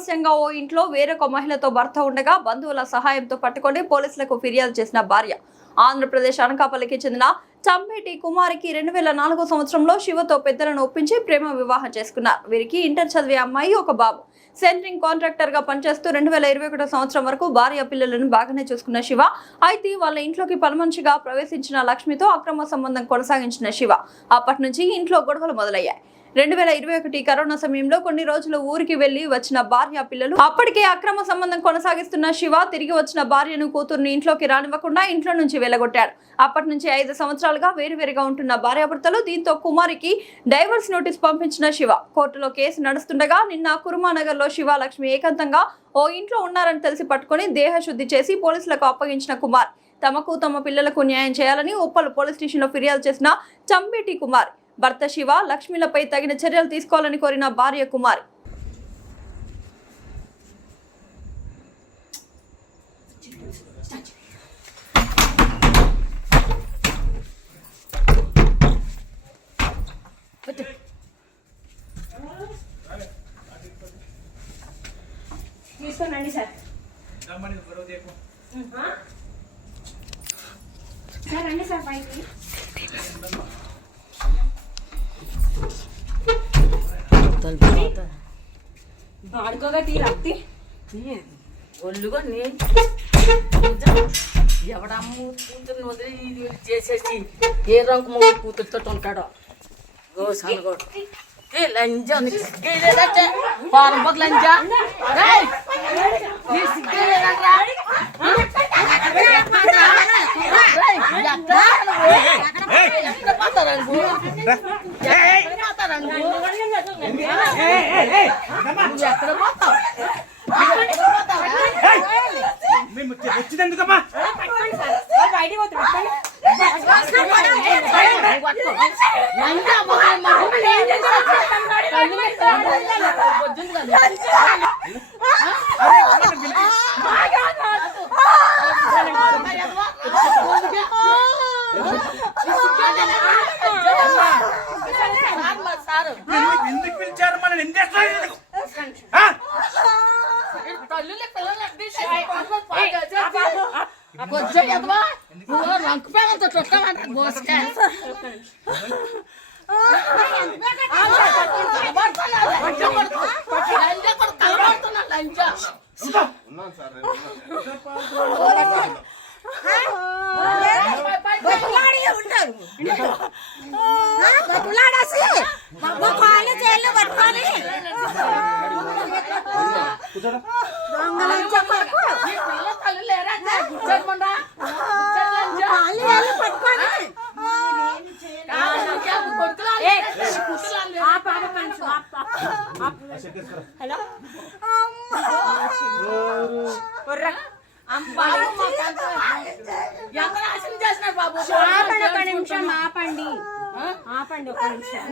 రహస్యంగా ఓ ఇంట్లో వేరొక మహిళతో భర్త ఉండగా బంధువుల సహాయంతో పట్టుకొని పోలీసులకు ఫిర్యాదు చేసిన భార్య. ఆంధ్రప్రదేశ్ అనకాపల్లికి చెందిన చంపేటి కుమారికి 2004 సంవత్సరంలో శివతో పెద్దలను ఒప్పించి ప్రేమ వివాహం చేసుకున్నారు. వీరికి ఇంటర్ చదివే అమ్మాయి, ఒక బాబు. సెంట్రింగ్ కాంట్రాక్టర్ గా పనిచేస్తూ 2021 సంవత్సరం వరకు భార్య పిల్లలను బాగానే చూసుకున్న శివ, అయితే వాళ్ళ ఇంట్లోకి పనిమనిషిగా ప్రవేశించిన లక్ష్మితో అక్రమ సంబంధం కొనసాగించిన శివ అప్పటి నుంచి ఇంట్లో గొడవలు మొదలయ్యాయి. 2021 కరోనా సమయంలో కొన్ని రోజులు ఊరికి వెళ్లి వచ్చిన భార్య పిల్లలు అప్పటికే అక్రమ సంబంధం కొనసాగిస్తున్న శివ తిరిగి వచ్చిన భార్యను, కూతుర్ని ఇంట్లోకి రానివ్వకుండా ఇంట్లో నుంచి వెళ్లగొట్టాడు. అప్పటి నుంచి 5 సంవత్సరాలుగా వేరువేరుగా ఉంటున్న భార్యాభర్తలు. దీంతో కుమారికి డైవర్స్ నోటీస్ పంపించిన శివ కోర్టులో కేసు నడుస్తుండగా నిన్న కురుమానగర్ లో శివ, లక్ష్మి ఏకాంతంగా ఓ ఇంట్లో ఉన్నారని తెలిసి పట్టుకుని దేహశుద్ధి చేసి పోలీసులకు అప్పగించిన కుమార్ తమకు, తమ పిల్లలకు న్యాయం చేయాలని ఉప్పల్ పోలీస్ స్టేషన్ లో ఫిర్యాదు చేసిన చంపేటి కుమార్ భర్త శివ, లక్ష్మిలపై తగిన చర్యలు తీసుకోవాలని కోరిన భార్య కుమారి. తీసుకోనండి సార్. సార్ రండి సార్ పైకి. బాడుకోగా తీరత్తి ఒళ్ళుగా నేను ఎవడమ్మ కూతుర్ని వదిలి చేసేసి ఏ రంగు మొగ్గు కూతురుతో ఉంటాడో గోసనగోడు లంజా పారంపక లంజా ఎక్కడ పోతావు వచ్చిందెందుకమ్మా? ఎందుకు పిలిచారు? మనం ఏం చేస్తాం? రంకు పేదలతో చుట్టామంట గోసకే ఆపండి ఒక నిమిషం.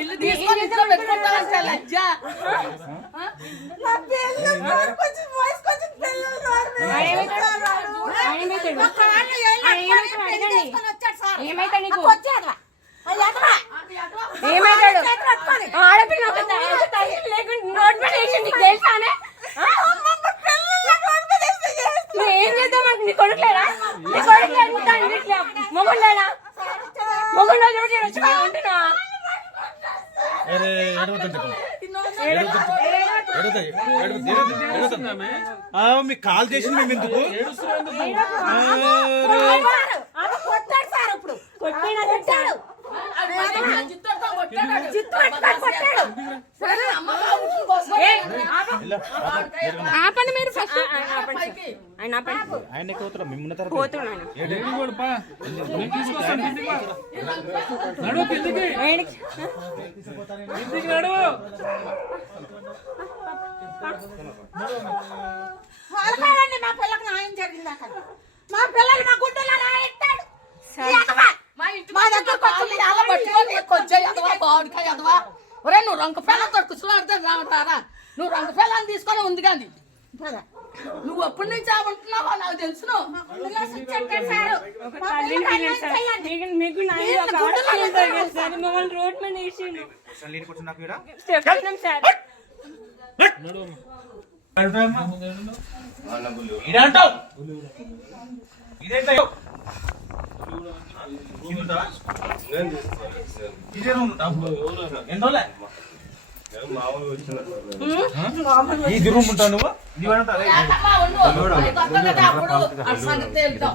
ఇల్లు తీసుకొని ఇంట్లో పెట్టుకుంటానంటే లజ్జా ఏమైతాడు నీకు? ఏమైతాడు? ఆడపిల్ల తెలుసానే? ఏం చేద్దామంటే నీ కొడుకులేరా? నీ కొడుకులే మొగుండేనా? మొగుండ ఉంటున్నా మీకు కాల్ చేసింది మేము ఎందుకు? ఆపండి మీరు ఫస్ట్. ఆయన మా పిల్లకి న్యాయం జరిగింది. అక్కడ మా పిల్లలు మా గుడ్డలో రాయెట్టాడు. ఒరే నువ్వు రంగు పిల్లలతో కుసులాడితే రావటారా? నువ్వు రంగు పిల్లలు తీసుకొని ఉంది కానీ నువ్వు ఎప్పటి నుంచి ఉంటున్నావో నాకు తెలుసును. గుండెలో స్విచ్ పెట్టాడు సార్. ఒక మా తల్లిని పిల్లకి పిల్లలు అన్నం సార్. చేయండి. మీకు నాది ఒక ఆడపిల్ల ఉంటుంది సార్. మమ్మల్ని రోడ్ మీద వేసిండు. స్టెప్ వేసినాం సార్. ఇదంటావు ఇది రూమ్ ఉంటావు నువ్వు ఏంటమ్మా ఉండు. అది కొత్త కదా, అప్పుడు ఆ సంగతి తెలుద్దాం.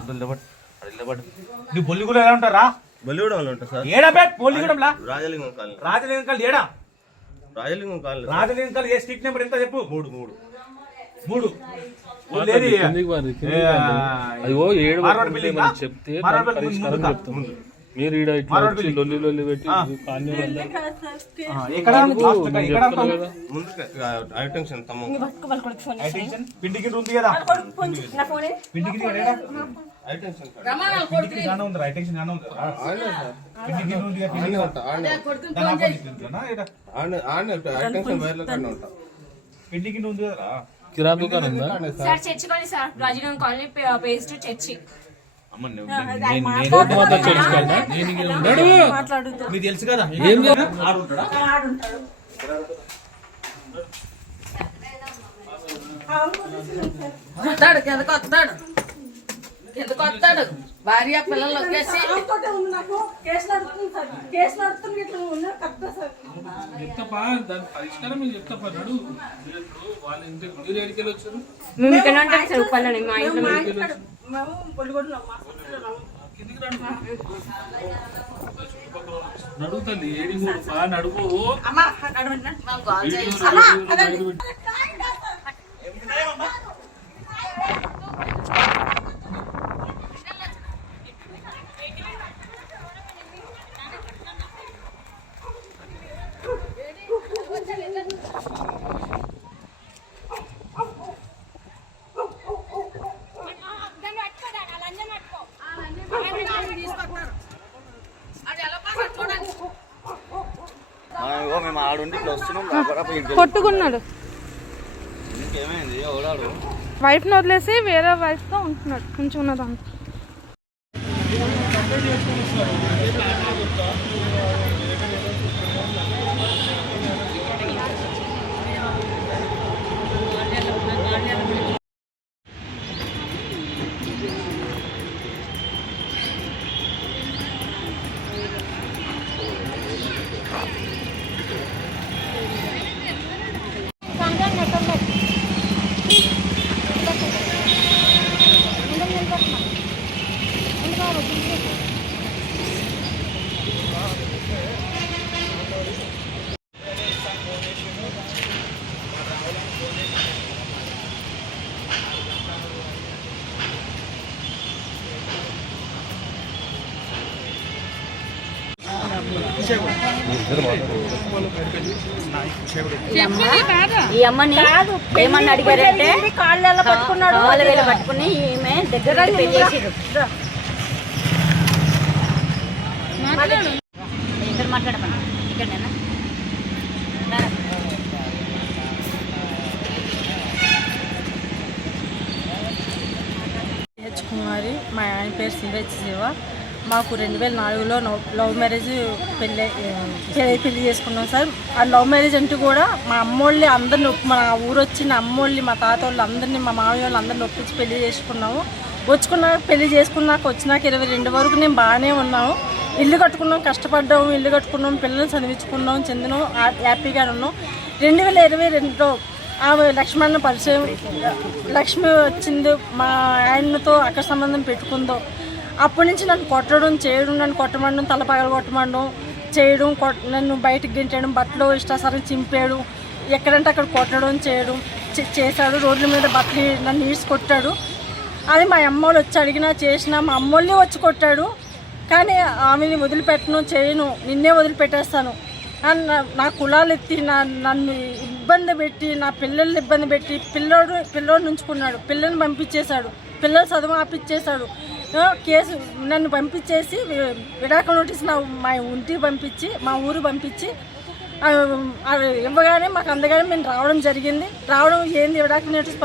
నీ బొల్లిగూడ ఎలా ఉంటారా? బలిగూడెం ఉంటా సార్. ఏడా బేట్ బొల్లిగూడెంలా రాజలింగం కాలనీ. రాజలింగం ఏడా రాజలింగం కాలనీ. రాజలింగం ఏ స్ట్రీట్ నెంబర్ ఎంత చెప్పు? 3 లేది అదిగో 7 వరకు చెప్తే దాని పరిష్కారం చెప్తాం. మీరు ఈడ ఇట్లా వచ్చి లొల్లి పెట్టి కాలనీ ఎక్కడ చెప్తారు కదా. ముందుకే హైటెన్షన్ తమ్ముడు. పిండికి ఉంది కదా నా ఫోన్ పిండికి హైటెన్షన్ కాడ. రమాణాలు కొడుకుని ఉంది రైటెన్షన్ ఉంది ఆడనే సార్. పిండికి ఉంది ఆడనే ఉంటా. ఆడనే. కొడుకుని ఫోన్ చేయి. ఆడనే హైటెన్షన్ వైర్ల కాడనే ఉంటా. పిండికి ఉంది కదా కిరా దుకాణం ఉందా? ఆడనే సార్. సార్ చర్చికోండి సార్. రాజీవ్ కాలనీ పేస్ట్ చర్చి. మాత్రం తెలుసుకోవాలా? మీకు తెలుసు కదా ఏం ఆడుంటాడా వస్తాడు కిందకు వస్తాడు. కిందకు వస్తాడు. భార్య పిల్లలు వచ్చేసి ఆమెతోటే ఉంది నాకు. కేసు నడుస్తుంది సార్. కేసు నడుస్తుంది ఇట్లా ఉన్నా కరెక్టా సార్. చెప్తాపా, దాని పరిష్కారం మీరు చెప్తాపా. నడు మీరు ఇప్పుడు వాళ్ళ ఇంటికి మీరు ఎడికెళ్ళి వచ్చారు? మేము ఇక్కడ ఉంటాం సార్. ఉప్పల్లోనే మా ఇంట్లో మా ఇంటికాడ మేము పొలిగొడ్లో మా హాస్పిటల్లో కిందికి రండి. నడువు తల్లి, ఏడి బాగా నడువు. అమ్మ నడవండి మేము ఆడుండి ఇట్లా వస్తున్నాం. కొట్టుకున్నాడు. ఇంకేమైంది? ఓడాడు. వైఫ్ని వదిలేసి వేరే వైఫ్తో ఉంటున్నాడు. కొంచెం ఉన్నదంతా ఈ అమ్మని ఏమన్నా అడిగారంటే కాళ్ళలో పట్టుకున్నాడు. కాళ్ళ వేలు పట్టుకుని ఈమె దగ్గర పెళ్లి చేసిరు. ఇక్కడ మాట్లాడమన్నా ఇక్కడనేనా? కుమారి, మా ఆయన పేరు సిహెచ్ శివ. మాకు 2004లో లవ్ మ్యారేజ్ పెళ్లి చేసుకున్నాం సార్. ఆ లవ్ మ్యారేజ్ అంటూ కూడా మా అమ్మోళ్ళని అందరిని మా ఊరు వచ్చిన అమ్మోళ్ళని, మా తాత వాళ్ళు అందరినీ, మా మామయ్య వాళ్ళు అందరిని ఒప్పించి పెళ్లి చేసుకున్నాము. పెళ్లి చేసుకున్నాక వచ్చినాక 22 వరకు నేను బాగానే ఉన్నాము. ఇల్లు కట్టుకున్నాం, కష్టపడ్డాము, ఇల్లు కట్టుకున్నాం, పిల్లల్ని చదివించుకున్నాం, చెందినాం, హ్యాపీగా ఉన్నాం. 2022లో ఆమె లక్ష్మణ పరిచయం, లక్ష్మి వచ్చింది, మా ఆయనతో అక్కడ సంబంధం పెట్టుకుందో. అప్పటి నుంచి నన్ను కొట్టడం చేయడం, నన్ను కొట్టమండం, తల పగల కొట్టమండం చేయడం, నన్ను బయటకు గింటడం, బట్టలు ఇష్టాసారం చింపాడు, ఎక్కడంటే అక్కడ కొట్టడం చేయడం చేశాడు. రోడ్ల మీద బట్టలు నన్ను ఈడ్చి కొట్టాడు. అది మా అమ్మోళ్ళు వచ్చి అడిగినా చేసినా మా అమ్మోళ్ళని వచ్చి కొట్టాడు. కానీ ఆమెని వదిలిపెట్టను, చేయను, నిన్నే వదిలిపెట్టేస్తాను. నా కులాలు ఎత్తి నన్ను ఇబ్బంది పెట్టి, నా పిల్లల్ని ఇబ్బంది పెట్టి, పిల్లోడు నుంచుకున్నాడు, పిల్లల్ని పంపించేశాడు, పిల్లలు చదువు ఆపిచ్చేశాడు. కేసు నన్ను పంపించేసి విడాకుల నోటీస్ మా ఇంటికి పంపించి, మా ఊరు పంపించి అది ఇవ్వగానే మాకు అందగానే మేము రావడం జరిగింది. రావడం ఏంది ఇవ్వడానికి నోటీస్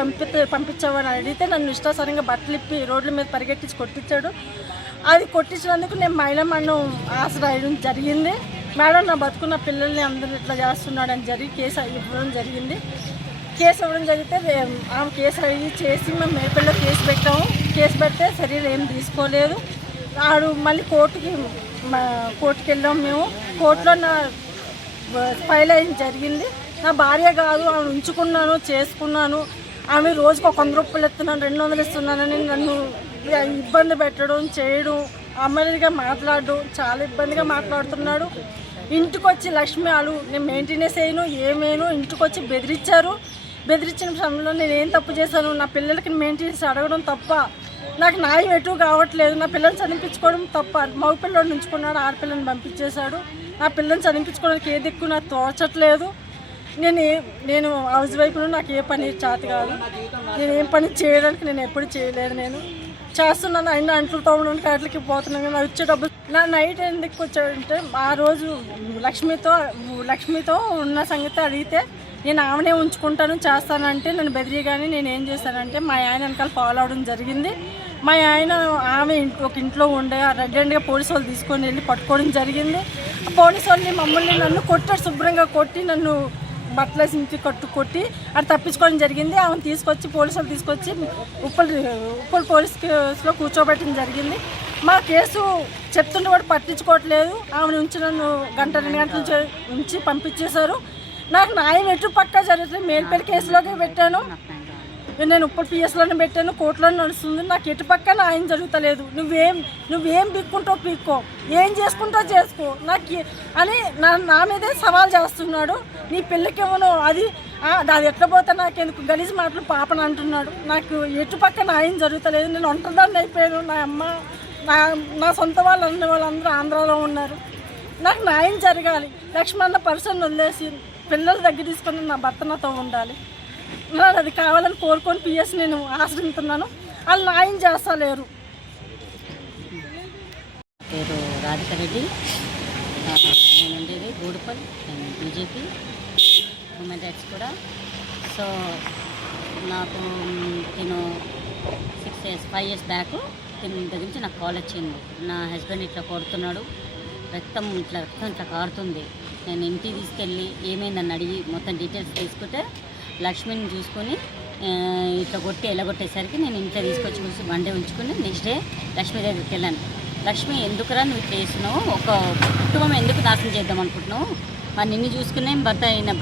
పంపించామని అడిగితే నన్ను ఇష్టాసరంగా బట్టలు ఇప్పి రోడ్ల మీద పరిగెట్టించి కొట్టించాడు. అది కొట్టించినందుకు నేను మహిళా మండలం ఆశ్రయం జరిగింది. మేడం నా బతుకున్న పిల్లల్ని అందరిని ఇట్లా చేస్తున్నాడని జరిగి కేసు ఇవ్వడం జరిగింది. కేసు ఇవ్వడం జరిగితే ఆమె కేసు అయ్యి చేసి మేము మేపల్లో కేసు పెట్టాము. కేసు పెడితే శరీరం ఏం తీసుకోలేదు. ఆడు మళ్ళీ కోర్టుకి వెళ్ళాము. మేము కోర్టులో నా ఫైల్ అయ్యి జరిగింది. నా భార్య కాదు, ఆమె ఉంచుకున్నాను, చేసుకున్నాను. ఆమె రోజుకు 100 రూపాయలు ఇస్తున్నాను, 200 ఇస్తున్నానని నన్ను ఇబ్బంది పెట్టడం చేయడం, అమ్మగా మాట్లాడడం, చాలా ఇబ్బందిగా మాట్లాడుతున్నాడు. ఇంటికి వచ్చి లక్ష్మి వాళ్ళు నేను మెయింటెనెన్స్ చేయను ఏమేను ఇంటికి వచ్చి బెదిరించారు. బెదిరించిన సమయంలో నేను ఏం తప్పు చేశాను? నా పిల్లలకి మెయింటెనెన్స్ అడగడం తప్ప, నాకు న్యాయం ఎటు కావట్లేదు. నా పిల్లల్ని చదివించుకోవడం తప్ప. మగ పిల్లల్ని ఉంచుకున్నాడు, ఆడపిల్లని పంపించేశాడు. నా పిల్లల్ని చదివించుకోవడానికి ఏ దిక్కు నాకు తోచట్లేదు. నేను హౌస్ వైఫ్ను, నాకు ఏ పని చేత కాదు. నేను ఏం పని చేయడానికి నేను ఎప్పుడు చేయలేదు. నేను చేస్తున్నాను, అయినా అంట్లు తోమడానికి వాటికి పోతున్నాను. కానీ వచ్చే డబ్బులు నా నైట్ ఎందుకు వచ్చాడంటే ఆ రోజు లక్ష్మితో ఉన్న సంగతి అడిగితే నేను ఆమెనే ఉంచుకుంటాను చేస్తానంటే నన్ను బెదిరియగానే నేను ఏం చేశానంటే మా ఆయన వెనకాల ఫాలో అవడం జరిగింది. మా ఆయన ఆమె ఒక ఇంట్లో ఉండే రెడ్ హ్యాండ్గా పోలీసు వాళ్ళు తీసుకొని వెళ్ళి పట్టుకోవడం జరిగింది. పోలీసు వాళ్ళని మమ్మల్ని నన్ను కొట్టాడు, శుభ్రంగా కొట్టి నన్ను బట్టల సించి కొట్టి అది తప్పించుకోవడం జరిగింది. ఆమెను తీసుకొచ్చి పోలీసు వాళ్ళు తీసుకొచ్చి ఉప్పల్ పోలీస్ కేసులో కూర్చోబెట్టడం జరిగింది. మా కేసు చెప్తుంటే కూడా పట్టించుకోవట్లేదు. ఆమెను ఉంచి నన్ను 2 గంటల ఉంచి పంపించేశారు. నాకు న్యాయం ఎటు పక్కా జరుగుతుంది. మేల్పల్లి కేసులోకి పెట్టాను, నేను ఉప్పల్ పిఎస్లోనే పెట్టాను, కోర్టులో నడుస్తుంది. నాకు ఎటు పక్క న్యాయం జరుగుతలేదు. నువ్వేం పిక్కుంటావు పిక్కో, ఏం చేసుకుంటావు చేసుకో నాకు అని నా మీదే సవాల్ చేస్తున్నాడు. నీ పిల్లకి ఇవ్వను, అది ఎట్లా పోతే నాకు ఎందుకు గలీజ్ మాటలు పాపని అంటున్నాడు. నాకు ఎటు పక్క న్యాయం జరుగుతలేదు. నేను ఒంటరిదాన్ని అయిపోయాను. నా అమ్మ నా సొంత వాళ్ళందరూ ఆంధ్రాలో ఉన్నారు. నాకు న్యాయం జరగాలి. లక్ష్మణ పర్సన్ వదిలేసి పిల్లల దగ్గర తీసుకొని నా భర్త నాతో ఉండాలి. నాకు అది కావాలని కోరుకొని పిఎస్ నేను ఆశ్రయిస్తున్నాను. వాళ్ళు న్యాయం చేస్తలేరు. పేరు రాధిక రెడ్డి, నేను ఉండేది గూడుపల్, నేను బీజేపీ హ్యూమన్ రైట్స్ కూడా. సో నాకు నేను 5 years బ్యాక్ దీని దగ్గర నుంచి నాకు కాల్ వచ్చింది. నా హస్బెండ్ ఇట్లా కొడుతున్నాడు, రక్తం ఇట్లా కారుతుంది. నేను ఇంటికి తీసుకెళ్ళి ఏమైందని అడిగి మొత్తం డీటెయిల్స్ తీసుకుంటే లక్ష్మిని చూసుకొని ఇట్లా కొట్టి ఎలగొట్టేసరికి నేను ఇంట్లో తీసుకొచ్చి 1 day ఉంచుకొని నెక్స్ట్ డే లక్ష్మి దగ్గరికి వెళ్ళాను. లక్ష్మి ఎందుకురా నువ్వు ఇట్లా చేస్తున్నావు, ఒక కుటుంబం ఎందుకు నాశనం చేద్దాం అనుకుంటున్నావు, మరి నిన్ను చూసుకునే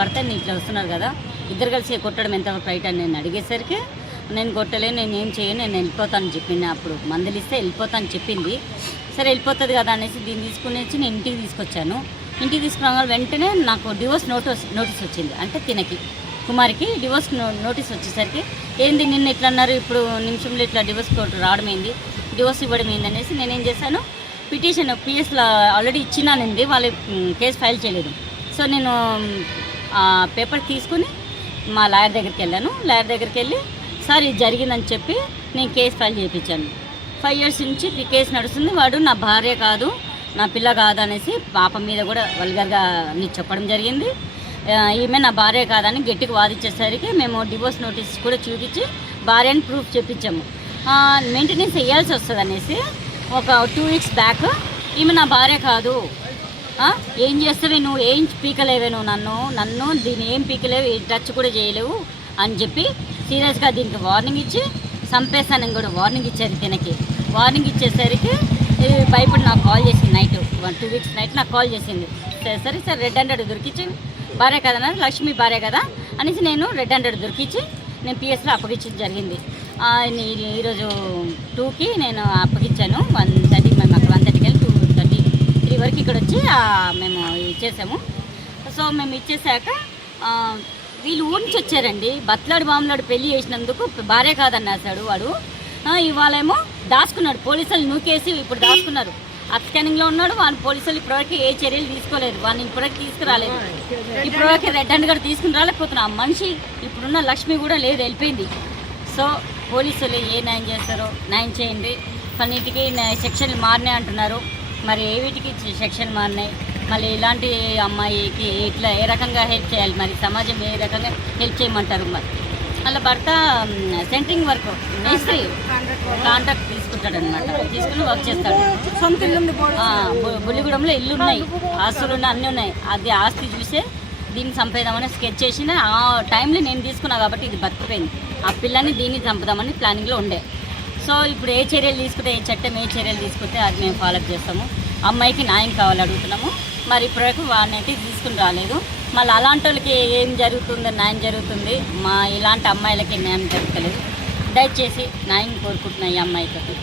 భర్తని ఇట్లా వస్తున్నారు కదా, ఇద్దరు కలిసి కొట్టడం ఎంతవరకు రైట్ అని నేను అడిగేసరికి నేను కొట్టలేను, నేను ఏం చేయను, నేను వెళ్ళిపోతానని చెప్పింది. అప్పుడు మందులు ఇస్తే వెళ్ళిపోతానని చెప్పింది. సరే వెళ్ళిపోతుంది కదా అనేసి దీన్ని తీసుకుని వచ్చి నేను ఇంటికి తీసుకొచ్చాను. ఇంటికి తీసుకురాగా వెంటనే నాకు డివోర్స్ నోటీస్ వచ్చింది. అంటే కుమారికి డివోర్స్ నోటీస్ వచ్చేసరికి ఏంది నిన్న ఇట్లా అన్నారు, ఇప్పుడు నిమిషంలో ఇట్లా డివోర్స్ కోర్టు రావడం ఏంది, డివోర్స్ ఇవ్వడం ఏంది అనేసి నేనేం చేశాను, పిటిషన్ పిఎస్లో ఆల్రెడీ ఇచ్చినానండి, వాళ్ళు కేసు ఫైల్ చేయలేదు. సో నేను పేపర్ తీసుకుని మా లాయర్ దగ్గరికి వెళ్ళాను. లాయర్ దగ్గరికి వెళ్ళి సార్ ఇది జరిగిందని చెప్పి నేను కేసు ఫైల్ చేయించాను. 5 years నుంచి ఈ కేసు నడుస్తుంది. వాడు నా భార్య కాదు, నా పిల్ల కాదు అనేసి పాప మీద కూడా వల్గర్గా అని చెప్పడం జరిగింది. ఈమె నా భార్య కాదని గట్టిగా వాదించేసరికి మేము డివోర్స్ నోటీస్ కూడా చూపించి భార్యని ప్రూఫ్ చెప్పించాము. మెయింటెనెన్స్ వేయాల్సి వస్తుంది అనేసి ఒక 2 weeks బ్యాక్ ఈమె నా భార్య కాదు, ఏం చేస్తావే నువ్వు, ఏం పీకలేవే నువ్వు, నన్ను దీన్ని ఏం పీకలేవు, టచ్ కూడా చేయలేవు అని చెప్పి సీరియస్గా దీనికి వార్నింగ్ ఇచ్చి చంపేస్తానని కూడా వార్నింగ్ ఇచ్చారు. తినకి వార్నింగ్ ఇచ్చేసరికి భయపడి నాకు కాల్ చేసింది. నైట్ 2 weeks నైట్ నాకు కాల్ చేసింది. సరే సార్ రెడ్ హ్యాండెడ్ దొరికించి భార్య కదా, లక్ష్మి భార్య కదా అనేసి నేను రెడ్ హ్యాండెడ్ దొరికించి నేను పిఎస్లో అప్పగించడం జరిగింది. ఈరోజు 2కి నేను అప్పగించాను. 1:30 మేము అక్కడ 1:30కి వెళ్ళి 2:33 వరకు ఇక్కడ వచ్చి మేము ఇచ్చేసాము. సో మేము ఇచ్చేసాక వీళ్ళు ఊరి నుంచి వచ్చారండి. బత్లాడు బాంబులాడు పెళ్లి చేసినందుకు భార్య కాదన్నాసాడు వాడు. ఇవాళేమో దాచుకున్నాడు, పోలీసులు నూకేసి ఇప్పుడు దాచుకున్నారు. స్కానింగ్లో ఉన్నాడు. వాడిని పోలీసులు ఇప్పటివరకు ఏ చర్యలు తీసుకోలేదు, వాడిని ఇప్పటివరకు తీసుకురాలేదు. ఇప్పటివరకు రెడ్ హ్యాండ్ కూడా తీసుకుని రాలేకపోతున్నా. ఆ మనిషి ఇప్పుడున్న లక్ష్మి కూడా లేదు, వెళ్ళిపోయింది. సో పోలీసులు ఏ న్యాయం చేస్తారో న్యాయం చేయండి. కొన్నిటికి సెక్షన్లు మారినాయి అంటున్నారు, మరి ఏ వీటికి సెక్షన్లు మారినాయి మళ్ళీ ఇలాంటి అమ్మాయికి ఇట్లా ఏ రకంగా హెల్ప్ చేయాలి, మరి సమాజం ఏ రకంగా హెల్ప్ చేయమంటారు. మరి వాళ్ళ భర్త సెంటరింగ్ వర్క్ మేస్త్రి కాంట్రాక్ట్ తీసుకుంటాడు అనమాట, తీసుకుని వర్క్ చేస్తాడు. బుల్లిగూడెంలో ఇల్లు ఉన్నాయి, ఆస్తులు ఉన్నాయి, అన్నీ ఉన్నాయి. అది ఆస్తి చూసే దీన్ని చంపేద్దామని స్కెచ్ చేసిన ఆ టైంలో నేను తీసుకున్నా కాబట్టి ఇది బతికిపోయింది. ఆ పిల్లని దీన్ని చంపుదామని ప్లానింగ్లో ఉండే. సో ఇప్పుడు ఏ చర్యలు తీసుకుంటే, ఏ చట్టం ఏ చర్యలు తీసుకుంటే అది మేము ఫాలోఅప్ చేస్తాము. అమ్మాయికి న్యాయం కావాలి అడుగుతున్నాము. మరి ఇప్పటివరకు వాడినైతే తీసుకుని రాలేదు. మళ్ళీ అలాంటి వాళ్ళకి ఏం జరుగుతుందో న్యాయం జరుగుతుంది, మా ఇలాంటి అమ్మాయిలకి న్యాయం జరగలేదు. దయచేసి న్యాయం కోరుకుంటున్నా ఈ అమ్మాయికి.